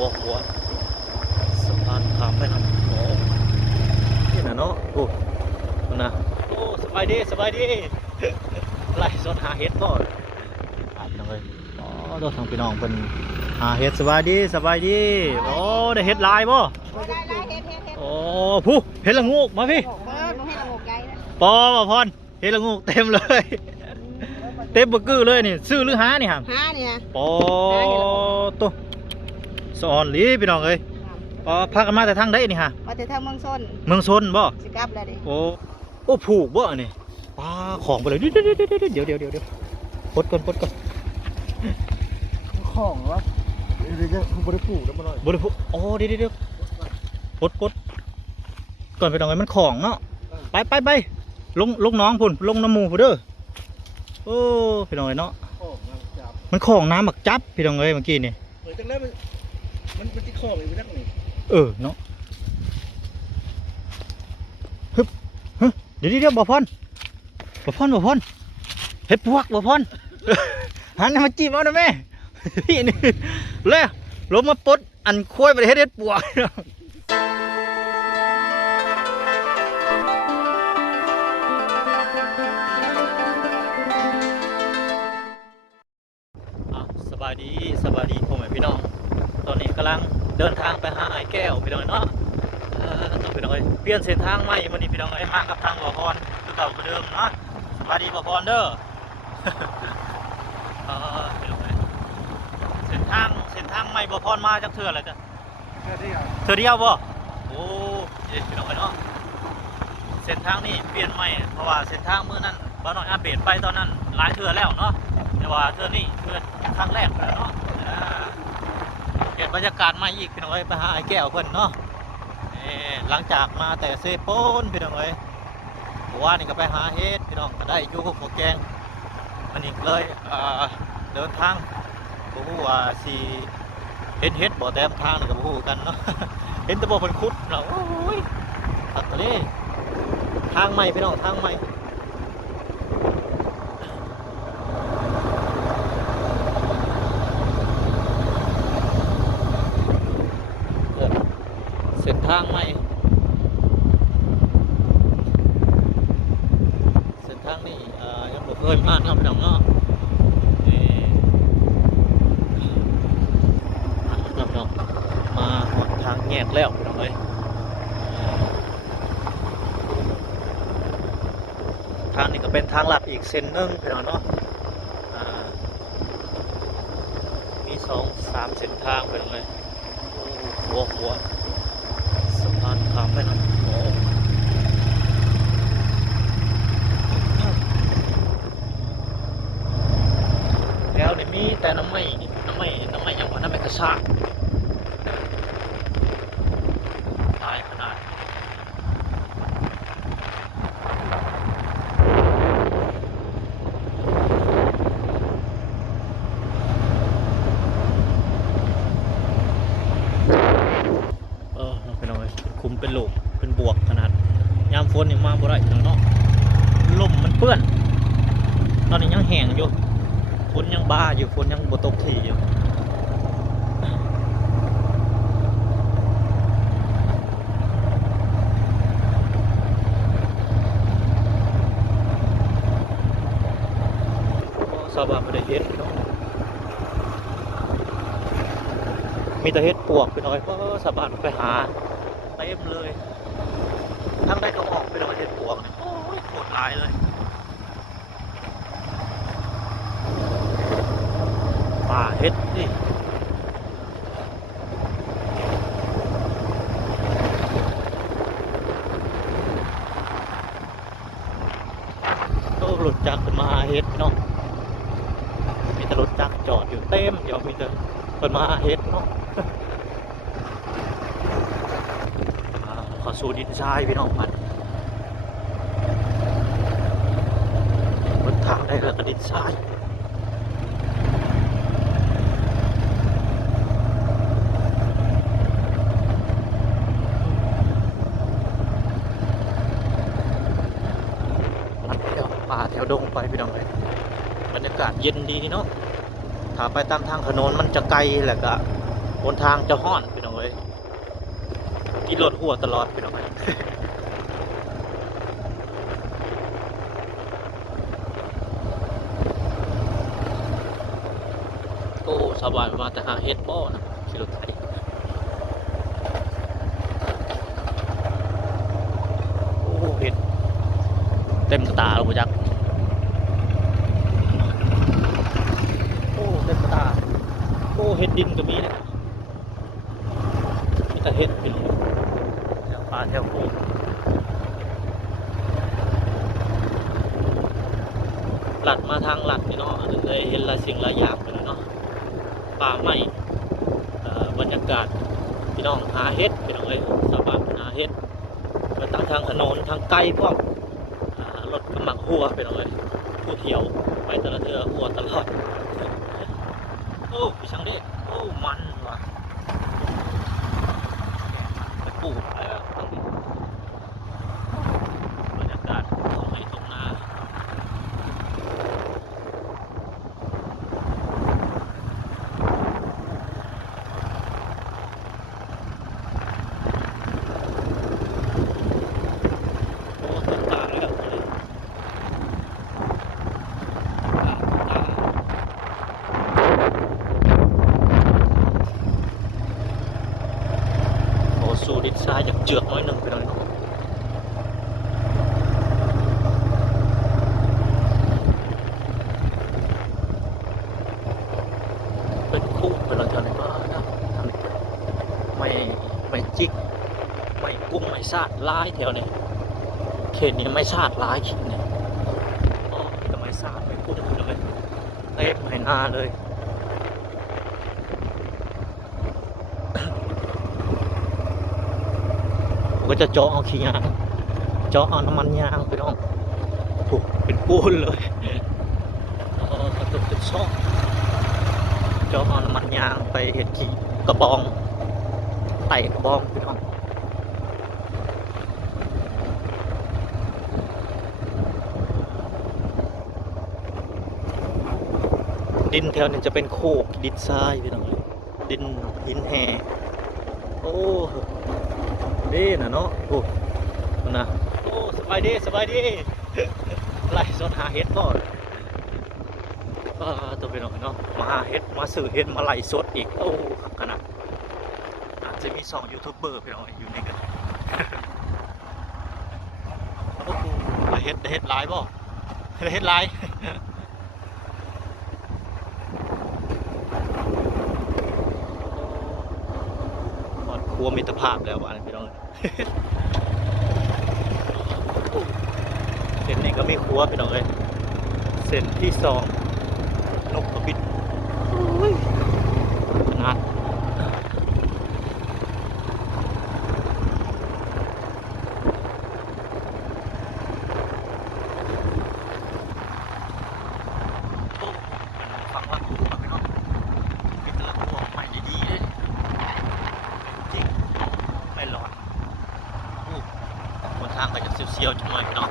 หัวสะพานข้ามแม่น้ำโขงนี่นะเนาะโอ้นะโอ้สบายดีไล่สดหาเห็ดบ่อ่านเลยอ๋อเราทางพี่น้องเป็นหาเห็ดสบายดีโอ้ได้เห็ดลายบ่โอ้ผู้เห็ดละงูกมาพี่ปอมาพรเห็ดละงูกเต็มเลยเต็มเบอร์เกอร์เลยนี่ซื้อหรือหานี่ครับหานี่ฮะปอตัวสอนหลีพี่น้องเอ้ยปอพากันมาแต่ทางใดนี่ฮะมาแต่ทางเมืองชนบ่สิกลับแล้วดิโอ้ผูกบ่นี่ปลาของไปเลยเดี๋ยวปลดก่อนของวะเดี๋ยวบริผูกแล้วมาหน่อยบริผูกโอ้เดี๋ยวปลดก่อนไปตรงไหนมันของเนาะไปลงน้องพุ่นลงน้ำมูพุ่นเด้อโอ้พี่น้องเนาะมันของน้ำหมักจับพี่น้องเมื่อกี้นี่เหมือนจังแล้วมันติดของอยู่นักนี่เนาะฮึบเดี๋ยวบ่พรเฮ็ดพวกบ่พรหันมาจีบเอาหน่อยแม่พี่นี่เลยลงมาปลดอันคุ้ยไปเฮ็ดปวกสบายดีพ่อแม่พี่น้องตอนนี้กำลังเดินทางไปหาไอ้แก้วพี่น้องเนาะต้องพี่น้องเปลี่ยนเส้นทางใหม่วันนี้พี่น้องมากับทางบ่อพรคือเก่าคือเดิมเนาะสบายดีบ่อพรเด้อพี่น้องเส้นทางใหม่บ่อพรมาจากเถื่ออะไรจ้ะเถื่อเดียวบ่โอ้พี่น้องเนาะเส้นทางนี้เปลี่ยนใหม่เพราะว่าเส้นทางมื้อนั้นบ่น้อยอัปเดตไปตอนนั้นหลายเถื่อแล้วเนาะแต่ว่าเถื่อนี้เถื่อครั้งแรกเลยเนาะเห็นบรรยากาศใหม่อีกพี่น้องไปหาไอ้แก้วเพิ่นเนาะหลังจากมาแต่เซโปนพี่น้องว่านี่ก็ไปหาเฮ็ดพี่น้องก็ได้อยู่กับข้าวแกงมันอีกเลยเดินทางบ่ฮู้ว่าสิเฮ็ดบ่แต้มทางนี่ก็บ่ฮู้กันเนาะเห็นแต่บ่เพิ่นขุดเนาะโอ้ยตัดทะเลทางใหม่พี่น้องทางใหม่เส้นทางใหม่เส้นทางนี้ยังบ่เคยมาทำพี่น้องเนาะมาหอดทางแยกแล้วพี่น้องทางนี้ก็เป็นทางลัดอีกเส้นนึงพี่น้องเนาะมี2-3เส้นทางพี่น้องหัวสะพานข้ามแม่น้ำโขงแล้วนี่มีแต่น้ำไม่ยังว่าน้ำไม่กระชากตายขนาดคุมเป็นโลกเป็นบวกขนาดยามฝนยังมาบ่ได้เนาะลมมันเปื้อนตอนนี้ยังแห้งอยู่ฝนยังบ้าอยู่ฝนยังบ่ตกทีอยู่สบายไม่ได้เฮ็ดมีแต่เฮ็ดปวกไปหน่อยก็สบายไปหาเต็มเลยทั้งได้ก็ออกไปหน่อยเฮ็ดปวกโอ้ยโคตรหลายเลยป่าเฮ็ดนี่ก็หลุดจักรขึ้นมาเฮ็ดเนาะมีแต่รถจักรจอดอยู่เต็มเดี๋ยวมีแต่ขึ้นมาเฮ็ดเนาะขอสู่ดินทรายพี่น้องมันบนทางได้แล้วก็ดินทรายป่าแถวดงไปพี่น้องเลยบรรยากาศเย็นดีเนาะถ้าไปตามทางถนนมันจะไกลแหละก็ บนทางจะห้อนพี่น้องเอ้ยกินรถหัวตลอดพี่น้องเอ้ย โอ้สบายมาแต่หาเฮ็ดบ่นะขี่รถไถโอ้เฮ็ดเต็มตาเราบ่จักโอ้เต็มตาโอ้เฮ็ดดินก็มีนะมีแต่เฮ็ดไปเลยแถวป่าแถวโพงลัดมาทางลัดนี่เนาะเลยเห็นหลายสิ่งหลายอย่างไปเลยเนาะป่าไม้บรรยากาศพี่น้องหาเฮ็ดพี่น้องเลยสบายหาเฮ็ดไปตามทางถนนทางไกลพวกรถกำลังหัวพี่น้องเลยผู้เที่ยวไปแต่ละเทือหัวตลอดโอ้พี่ช่างเด็กโอ้มันว่ะไปปลูกอะไรแบบนี้บรรยากาศตรงไหนตรงนาโอ้ต้นตาลแล้วเลยตาโอ้สูดินทรายจากเจือกน้อยหนึ่งไปหน่อยเนาะเป็นคู่ไปหน่อยเท่านั้นก็ทำไม่จิกไม่กุ้งไม่ซาดลายแถวนี้เขตนี้ไม่ซาดลายเขตนี้อ๋อแต่ไม่ซาดไม่กุ้งเลยเต็มให้หน้าเลยผมก็จะเจาะเอาขี้ยางเจาะเอาน้ำมันยางไปน้องถูกเป็นปูนเลยกระตุกเป็นช่องเจาะเอาน้ำมันยางไปเห็ดขี้กระบองไต่กระบองไปน้องดินแถวนี้จะเป็นโคกดินทรายพี่น้องเลยดินหินแห่โอ้เด้น่ะเนาะโอ้นะโอ้สบายดีสบายดี ไล่สดหาเห็ดก่อนตัวพี่น้องเนาะมาหาเห็ดมาซื้อเห็ดมาไล่สดอีกโอ้ขนาดอาจจะมี2 ยูทูบเบอร์พี่น้องอยู่ในกัน โอ้โหได้เห็ดหลายบ่ได้เห็ดหลาย ครัวมิตรภาพแล้วอันพี่น้อง เส้นนี้ก็มีครัวพี่น้องเลยเส้นที่2นกกระบิดงัดฟังว่าถูกพี่น้องมีแต่ละครัวใหม่ดีๆเลยจริงไม่ร้อนบนทางก็จะเสียวๆจังเลยพี่น้อง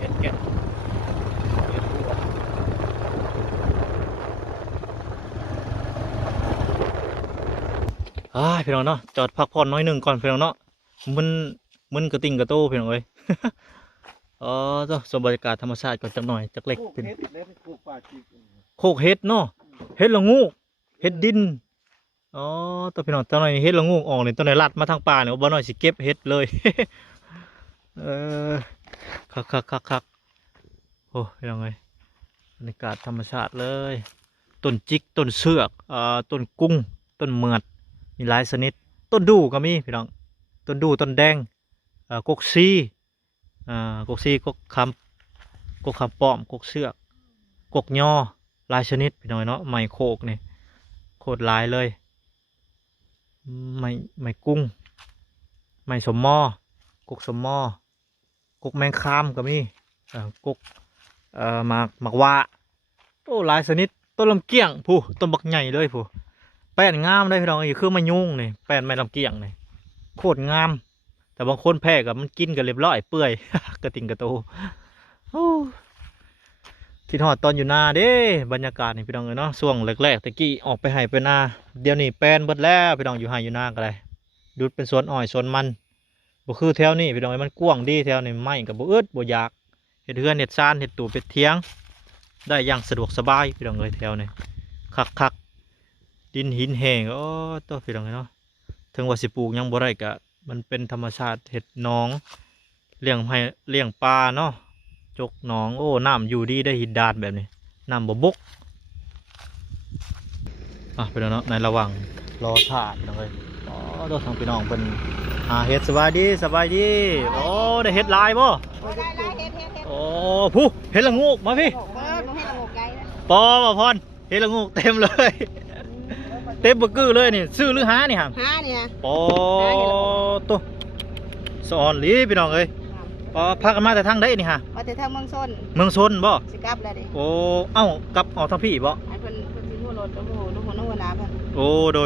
เห็นแก่พี่น้องเนาะจอดพักผ่อนน้อยหนึ่งก่อนพี่น้องเนาะมันกระติ่งกระโต้พี่น้องเอ้ย อ๋อเจ้าสมบรรยากาศธรรมชาติก่อนจักหน่อยจักเล็กเป็นโคกเห็ดเนาะเห็ดละงูเห็ดดินอ๋อตัวพี่น้องตัวหน่อยเห็ดละงูออกเลยตัวไหนลัดมาทางป่าเนี่ยบ่หน่อยสิเก็บเห็ดเลย เออคักโอ้พี่น้องเอ้ยบรรยากาศธรรมชาติเลยต้นจิกต้นเสือกต้นกุ้งต้นเมือดมีหลายชนิดต้นดูก็มีพี่น้องต้นดูต้นแดงกกซีกกซีกกคำป้อมกกเสือกกกย่อหลายชนิดพี่น้อยเนาะไม้โคกนี่โคตรหลายเลยไม้กุ้งไม้สมมอกกสมมอกกแมงคามก็มีกกหมากว่าโอ้หลายชนิดต้นลำเกี้ยงผู้ต้นบักใหญ่เลยผู้แป้นงามเลยพี่น้องอยู่คือไม้ยุ่งนี่แป้นไม้ลำเกี้ยงนี่โคตรงามแต่บางคนแพ้กับมันกินกันเรียบร้อยเปื่อย กระติ่งกระโตโอ้ คิดฮอดตอนอยู่นาเด้บรรยากาศนี่พี่น้องเอ้ยเนาะช่วงแรกๆตะกี้ออกไปไห้ไปนาเดี๋ยวนี้แปลนเบิดแล้วพี่น้องอยู่ไห้อยู่นาก็ได้ดูดเป็นสวนอ้อยสวนมันบ่คือแถวนี้พี่น้องเอ้ยมันกว้างดีแถวนี้ไม้ก็บ่อึดบ่อยากเฮ็ดเรือนเฮ็ดซานเฮ็ดตู้เป็ดเถียงได้อย่างสะดวกสบายพี่น้องเอ้ยแถวนี้คักๆดินหินแห้งโอ้ตัวพี่น้องเอ้ยเนาะถึงว่าสิปลูกหยังบ่ได้ก็มันเป็นธรรมชาติเฮ็ดหนองเลี้ยงให้เลี้ยงปลาเนาะจกหนองโอ้น้ำอยู่ดีได้หินดานแบบนี้น้ำบ่บกพี่น้องเนาะในระหว่างรอถ่านเลยอ๋อตัวทางพี่น้องเป็นเฮ็ดสบายดีโอ้ได้เฮ็ดลายบ่ ได้เฮ็ด โอ้ผู้เฮ็ดละงูกมาพี่ ต้องให้ระบบไกลนะ ปอบ่พรเฮ็ดละงูกเต็มเลยเต็มบึกกือเลยนี่ซื้อหรือหานี่ฮะ หาเนี่ย ปอตัวสอนหลีพี่น้องเอ้ยปอพากันมาแต่ทางใดนี่ฮะ ว่าแต่ทางเมืองส้น เมืองชนบ่ สิกลับแล้วดิ โอ้เอ้ากลับออกทางพี่บ่ ให้เพิ่นสิหัวรถแล้วลูกหัวหน้าเพิ่น โอ้โด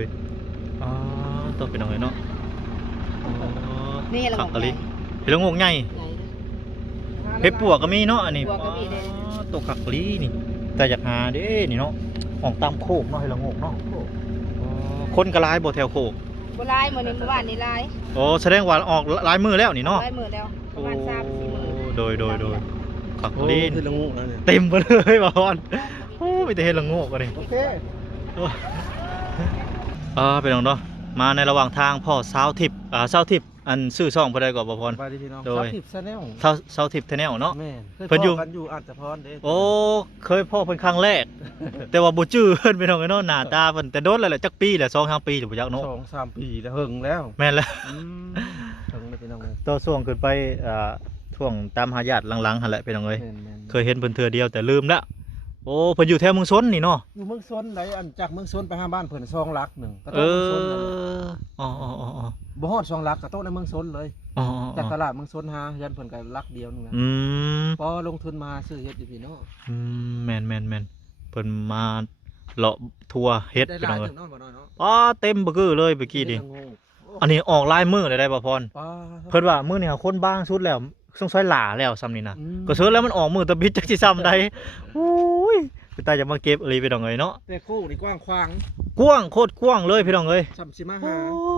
ยอ๋อตัวเป็นอะไรเนาะอ๋อ นี่ระ ขั บบ กะ ไกล ลิเห็ดละงกใหญ่ ใหญ่ เห็ดปวกก็มีเนาะอันนี้ ปวกก็มีเด้ อ๋อตัวขักกะลินี่แต่อยากหาเด้นี่เนาะออกตามโคกเนาะเห็ดละงกเนาะอ๋อคนกระลายบ่แถวโคก บ่ลายมื้อนี้เมื่อวานนี้ลาย โอ้แสดงว่าออกลายมือแล้วนี่เนาะ ลายมื้อแล้วประมาณ3-4มื้อ โดยขักกะลิ คือละงูนั่นเนี่ย เต็มไปเลยบ่พอนโอ้มีแต่เห็ดละงกกันนี่ โอเค ไปลองเนาะมาในระหว่างทางพ่อสาวทิพย์สาวทิพย์อันซื้อซ่องพอได้ก่อนบ่พร ไปดิพี่น้อง โดย ทิพย์ซะแนล สาวทิพย์แนลเนาะ แม่ เพิ่นอยู่ กันอยู่อาจจะพรเด้ โอ้เคยพ่อเพิ่นครั้งแรก แต่ว่าบ่จื้อเพิ่นไปน้องไอ้เนาะหน้าตาเพิ่นแต่โดนแล้วแหละจักปีแหละ2-3ปีหรือบ่จักเนาะ 2-3 ปีแล้วเฮิงแล้ว แม่นแล้ว เฮิงเลยพี่น้องเลย ต่อช่วงขึ้นไปช่วงตามหาญาติหลังๆหั่นแหละพี่น้องเอ้ย แม่น เคยเห็นเพิ่นเทื่อเดียวแต่ลืมละโอ้เพิ่นอยู่แถวเมืองซนนี่เนาะ อยู่เมืองซนไหนอันจากเมืองซนไปหาบ้านเพิ่น2 ลักหนึงก็ เอ ต้องเมืองซนนั่นแหละ อ๋อ บ่ฮอด2 ลักก็ต้องในเมืองซนเลย อ๋อ จากตลาดเมืองซนหายันเพิ่นก็ลักเดียวนึงนะ อืม พอลงทุนมาซื้อเฮ็ดอยู่พี่น้อง แม่นเพิ่นมาเลาะทัวร์เฮ็ด ได้ พี่ หลา น้ ย องเอ้ย ถึงน้องบ่น้อยเนาะ อ๋อเต็มเบอร์เกอร์เลยเมื่อกี้นี่อันนี้ออกลายมือได้บ่พร ป้า เพิ่นว่ามื้อนี้หาคนบ้างสุดแล้วสงสัยหลาแล้วซ้ำนี่นะ อืม ก็เสิร์ชแล้วมันออกมือตะบิดจักสิซ้ำใดโอ้ยพี่ตาจะมาเก็บอะไรไปดองเอ้ยเนาะ แต่คู่นี่กว้างขวาง กว้างโคตรกว้างเลยพี่น้องเอ้ย ซ้ำสิมา โอ้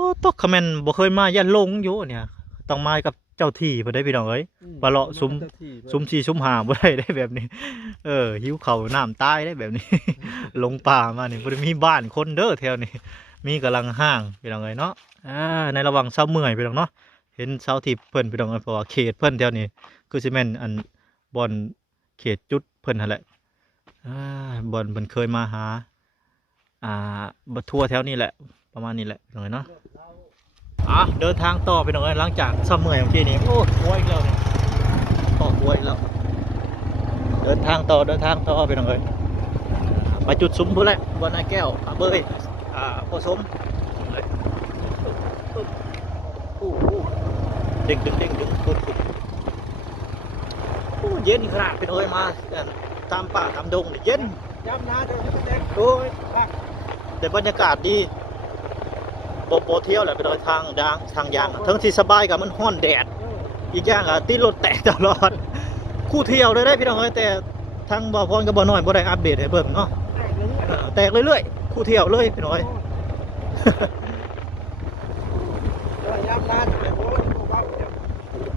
หา ตกคอมเมนต์บ่เคยมาย่านลงอยู่เนี่ยต้องมากับเจ้าที่เพิ่นได้พี่น้องเอ้ย ปลาเลาะซุ้ม ซุ่ม4ซุ่ม5บ่ได้ได้แบบนี้หิวข้าวน้ำตายได้แบบนี้ ลงป่ามานี่บ่ได้มีบ้านคนเด้อแถวนี้มีกำลังห้างพี่น้องเอ้ยเนาะในระหว่างเช้าเมื่อยพี่น้องเนาะเห็นเช้าที่เพิ่นพี่น้องเอ้ยเพราะว่าเขตเพิ่นแถวนี้คือสิแม่นอันบ่อนเขตจุดเพิ่นหั่นแหละบ่อนเพิ่นเคยมาหาบ่ทั่วแถวนี้แหละประมาณนี้แหละพี่น้องเอ้ยเนาะเดินทางต่อพี่น้องเอ้ยหลังจากเช้าเมื่อยเมื่อกี้นี้โอ้หัวอีกแล้วนี่ต่อหัวอีกแล้วเดินทางต่อพี่น้องเอ้ยไปจุดซุ้มพุ่นแหละบ่อนนายแก้วเบยพ่อสมเลยเด้งปุ๊บเย็นขนาดเป็นเอ้ยมาตามป่าตามดงเย็น ย้ำนะเดี๋ยวจะเด็ก โอ้ยแต่บรรยากาศดีโบเที่ยวแหละเป็นทางยางทั้งที่สบายกับมันห้อนแดดอีกอย่างตีรถแตกตลอดคู่เที่ยวเลยได้พี่น้องเอ้ยแต่ทางบ่อพรกับบ่อน้อยบ่ได้อัปเดตให้เบิ่งเนาะแตกเรื่อยๆคู่เที่ยวเลยพี่น้อย ย้ำนะเดี๋ยวโอ้ยบ้า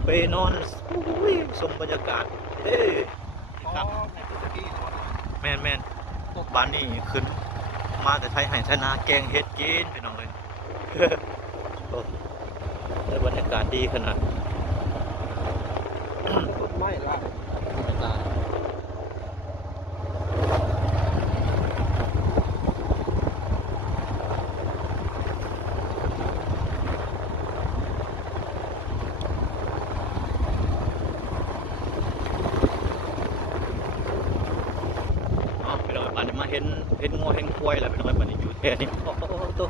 ไปนอนชมบรรยากาศครับแม่นบ้านนี้ขึ้นมาแต่ไทยให้ชนะแกงเฮ็ดกินพี่น้องเลย แต่บรรยากาศดีขนาด ไม่ละ บรรยากาศพี่น้องบ้านนี้มาเห็นงัวเห็นควายแล้วพี่น้องบ้านนี้อยู่แค่นี้ตัว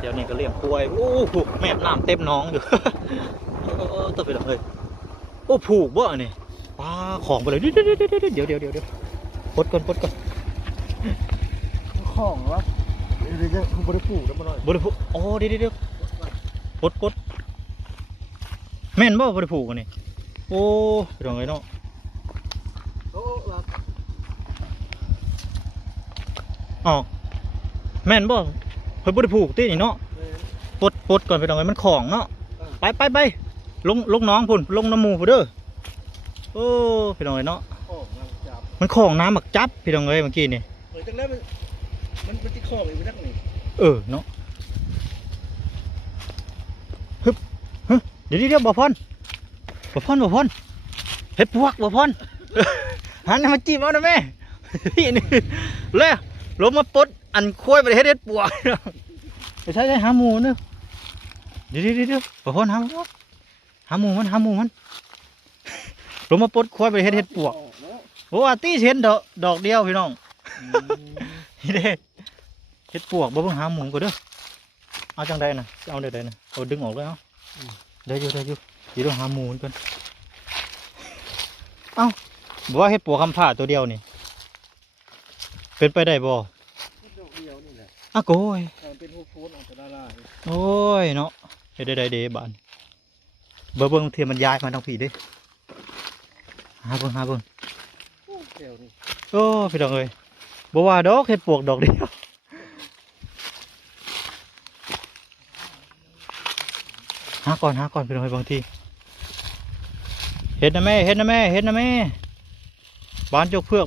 เดี๋ยวนี้ก็เลี้ยงควายโอ้ผูกแม่น้ำเต็มหน้องอยู่ ตัวไปเลยโอ้ผูกบ่อันนี้ปลาของไปเลยเดี๋ยวปดก่อน ของวะเดี๋ยวจะคุณบริปูแล้วมาหน่อย บริผูกอ๋อเดี๋ยวปดแม่นบ่บริผูกอันนี้โอ้ไปลองเลยเนาะ โอ้ รัด ออกแม่นบ่เพิ่นบ่ได้ผูกตินี่เนาะปลดก่อนไปตรงไหนมันของเนาะไปลงน้องพุ่นลงน้ำหมู่พุ่นเด้อโอ้พี่น้องเอ้ยเนาะ โอ้งามจับ มันของน้ำหมักจับพี่น้องเอ้ยเมื่อกี้นี่ เฮ้ยจังแล้วมันติดของอยู่นักนี่ เนาะฮึบเดี๋ยวบ่พรเฮ็ดพวกบ่พร หันมาจิ้มเอานะแม่ นี่เลยลงมาปลดอันคุ้ยไปเฮ็ดปวก ไปใช้หาหมูเนอะเดี๋ยวบ่พรหาหมูมันลงมาปลดคุ้ยไปเฮ็ดปวกโอ้อาตี้เห็นดอกเดียวพี่น้องนี่เด้เฮ็ดปวกบ่เพิ่งหาหมูก็เด้อเอาจังใดน่ะเอาได้น่ะเอาดึงออกเลยเอาได้อยู่เดี๋ยวต้องหาหมูมันก่อนเอ้าบอกว่าเฮ็ดปวกคำผ่าตัวเดียวนี่เป็นไปได้บ่ ดอกเดียวนี่แหละ อ้าวโกย เป็นหูฟูนออกจากด้านล่าง โอ้ยเนาะเฮ็ดได้เด้บานเบิ่งเทียมมันย้ายมาทางผีเด้หาเบิ่ง เดียวนี่ โอ้พี่น้องเอ้ยบ่ว่าดอกเฮ็ดปวกดอกเดียวหาก่อนพี่น้องเอ้ยบางทีเฮ็ดนะแม่บานจกเพือ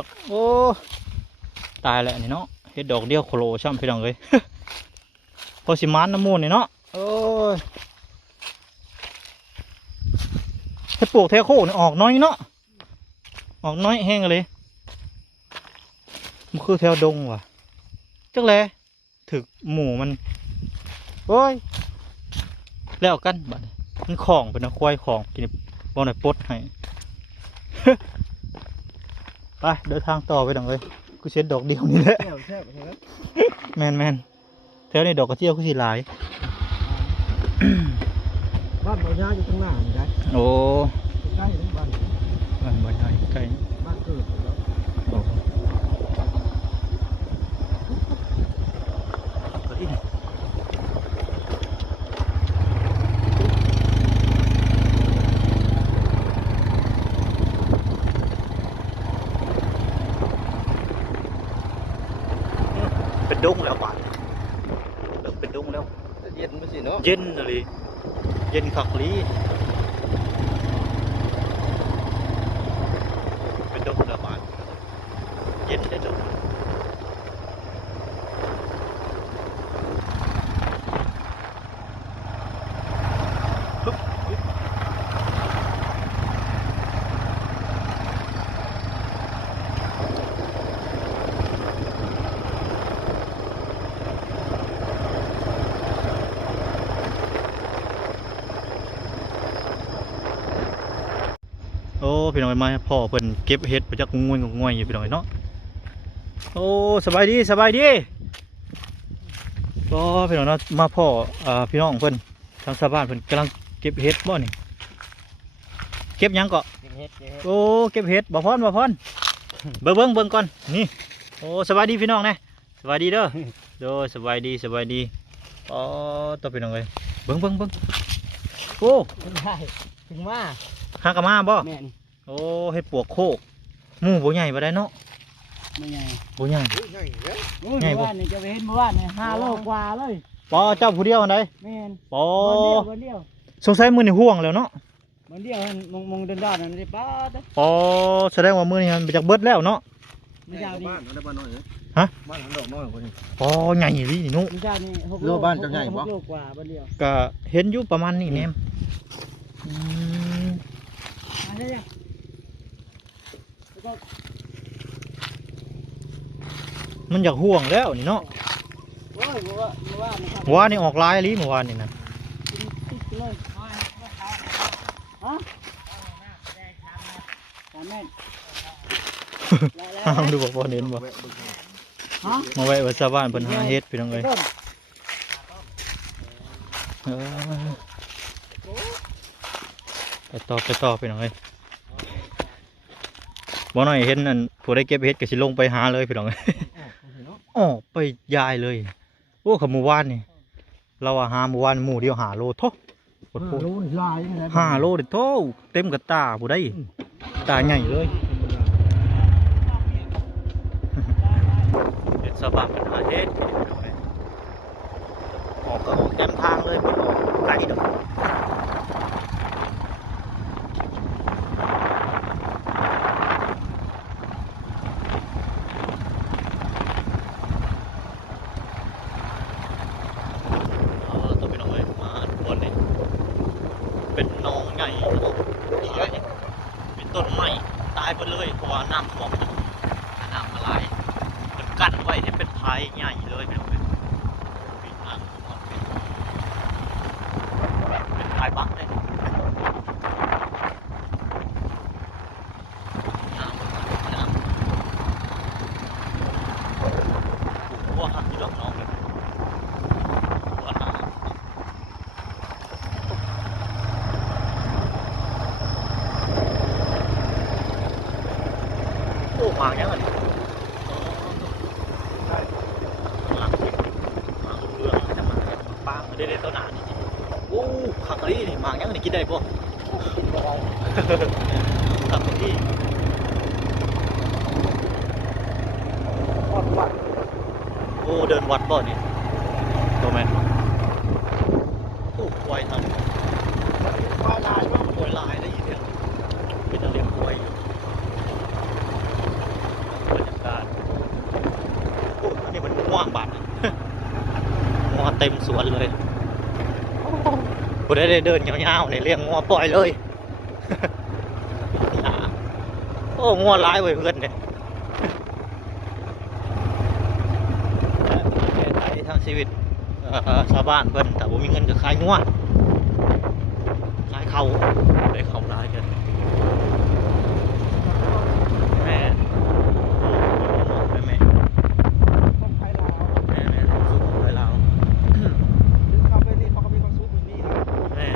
กโอ้ตายแล้วนี่เนาะเฮ็ดดอกเดียวโคโลช่ำพี่น้องเอ้ย พอสิมานน้ำมูลนี่เนาะโอ้ยเฮ็ดปวกแท้โคนี่ออกน้อยเนาะออกน้อยแห้งเลยมันคือแถวดงว่ะจักแลถึกหมูมันโอ้ยแล้วกันบัดนี้มันของเป็นควายของกินบ่หน่อยปลดให้ ไปเดินทางต่อไปดังเลยกูเช็ดดอกเดียวนี่แหละ แซ่บใช่ไหม แมนแถวนี้ดอกกระเจียวก็สิหลาย บ้านบ่ย่าอยู่ข้างหน้านี่ได้ โอ้ ใกล้ๆบ้าน มันบ่ได้ใกล้ บ้านเกิดแล้ว โอ้ก็ที่นี่เป็นดงแล้วป่ะเริ่มเป็นดงแล้ว เย็นไปสิเนาะ เย็นเลยเย็นคักลีเป็นดงแล้วป่ะเย็นได้ดงโอ้พี่น้อยมาพ่อเพิ่นเก็บเห็ดไปจากงวยอยู่พี่น้อยเนาะโอ้สบายดีก็พี่น้องเนาะมาพ่อพี่น้องเพิ่นทางชาวบ้านเพิ่นกำลังเก็บเห็ดบ่นี่เก็บหยังก็โอ้เก็บเห็ดบ่พรเบิ่งก่อนนี่โอ้สบายดีพี่น้องนะสบายดีเด้อโดสบายดีอ๋อตัวพี่น้องเอ้ยเบิ่งโอ้ ได้ถึงว่า หากะมาบ่ แม่น โอ้เห็ดปวกโคกหมู่บ่ใหญ่บ่ได้เนาะ ไม่ใหญ่ บ่ใหญ่ ใหญ่เด้อ โอ้ยเมื่อวานนี่จะไปเห็นเมื่อวานนี่5 โลกว่าเลย ปอเจ้าผู้เดียวอันใด แม่น ปอ วันเดียว สงสัยมื้อนี้ห่วงแล้วเนาะ วันเดียวมันมองเดินด้านนั่นได้ป้าเด้อ ปอแสดงว่ามื้อนี้มันไปจากเบิดแล้วเนาะ ไม่เช้านี่ บ้านอะไรบ้านน้อย ฮะ บ้านหันดอกน้อยกว่านี้ ปอใหญ่อีหลีนี่หนุ ไม่เช้านี่6 เรือบ้านจะใหญ่บ่ 6 โลกว่าวันเดียว ก็เห็นอยู่ประมาณนี้แหนมอืม มาเด้อแล้วก็ มันอยากห่วงแล้วนี่เนาะ โอ้ยเมื่อวานนะครับ ว่านี่ออกลายอีหลีเมื่อวานนี่นะ ติดเลยฮะตามแม่น ห้ามดูบ่เห็นบ่ ฮะ มาไว้ว่าชาวบ้านเพิ่นหาเฮ็ดพี่น้องเอ้ยเออไปต่อพี่น้องเอ้ยบ่น้อยเห็นอันผู้ใดเก็บเฮ็ดก็สิลงไปหาเลยพี่น้องเอ้ย อ๋อไปยายเลยโอ้ขโมยว่านนี่เราว่าหาเมื่อวานหมู่เดียว5 โลโทปวด รู้ลาย 5 โลเด็ดโทเต็มกับตาผู้ใดตาใหญ่เลย สบายเป็นหาเฮ็ดออกก็ออกเต็มทางเลยบ่ออกไกลดอกตัวพี่น้องเอ้ยมาทุกคนเลยเป็นหนองใหญ่ใหญ่เป็นต้นไม้ตายไปเลยเพราะว่าน้ำท่วมน้ำมาไหลมันกั้นไว้ให้เป็นพายใหญ่เลยพี่น้องเอ้ยเป็นพายบักเลยน้ำหัวหักอยู่ดอกน้องเลยหัวหักโอ้มาอย่างไรปางได้ตัวหนานี่โอ้ขักนี่นี่มางยังนี่กินได้ป่ะขักนี่โอ้เดินวัดบ่นี่ตัวแมนโอ้ควายทันควายลายว่าควายลายได้ยินเสียงเป็นเลี้ยงควายบรรยากาศโอ้นี่มันง่วงบาดงัวเต็มสวนเลยกูได้เดินยาวๆเลยเลี้ยงงัวปล่อยเลย โอ้งัวร้ายเว้ยเพื่อนเนี่ยแก้ไขทางชีวิตชาวบ้านเพื่อนแต่ผมมีเงินก็ขายงัวขายเขาได้เขาร้ายกันแม่แม่ต้องไปลาว แม่สู้ไปเรา ถึงเขาไปนี่เขาก็มีความสุขแบบนี้นะ แม่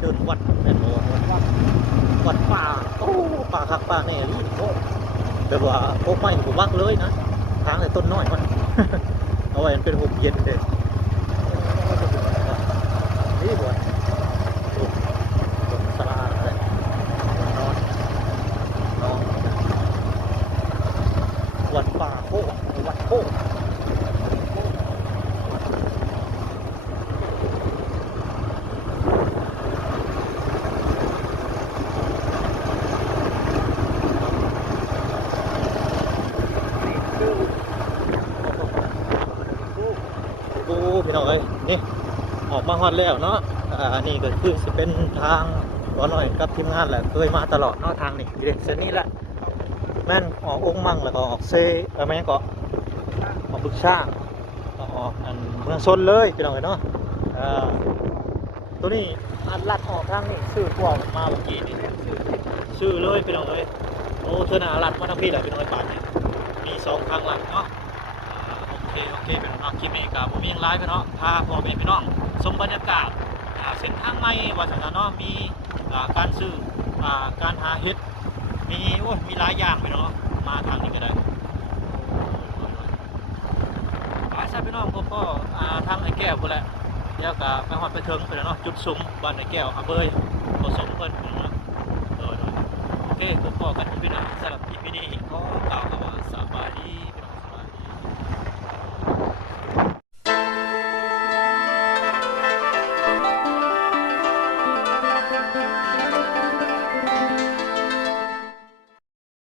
เดินวัดเป็นโมวัดป่าโอ้ป่าคักป่าเนี่ยรีบโคตรแบบว่าโอ้ไม่ผมวักเลยนะทางแต่ต้นน้อยมัน เอาไว้เป็นหุบเย็นเลยนี่บ่สลาเลยนอนวัดป่าโควัดโคพี่น้องเอ้ยนี่ออกมาฮอดแล้วเนาะนี่ก็คือจะเป็นทางตัวหน่อยกับทีมงานแหละเคยมาตลอดเนาะทางนี้เด็กเส้นนี้แหละแม่นออกองค์มั่งแล้วก็ออกเซแม่นก็ออกบึกช่างออกอันเมืองชนเลยพี่น้องเอ้ยเนาะตัวนี้อันลัดออกทางนี้ซื้อกว่ามาเมื่อกี้นี่ซื้อเลยพี่น้องเอ้ยโอ้เธอหนาลัดมาทั้งพี่แหละพี่น้องเอ้ยป่านนี้มี2ทางลัดเนาะโอเคเป็นน้องคลิปนี้กับผมมีอย่างไรพี่น้องพาพ่อแม่พี่น้องชมบรรยากาศเส้นทางใหม่ว่าสันนะเนาะมีการซื้อการหาเห็ดมีหลายอย่างพี่น้องมาทางนี้ก็ได้ใช่พี่น้องพ่อทางไอ้แก้วกูแหละเดี๋ยวกับไปหอดไปเทิงไปแล้วเนาะจุดซุ้มบ้านไอ้แก้วอาเบยผสมเพิ่นพี่น้องโอเคพ่อกันพี่น้องสำหรับคลิปนี้ก็กล่าวคำว่าสบายดี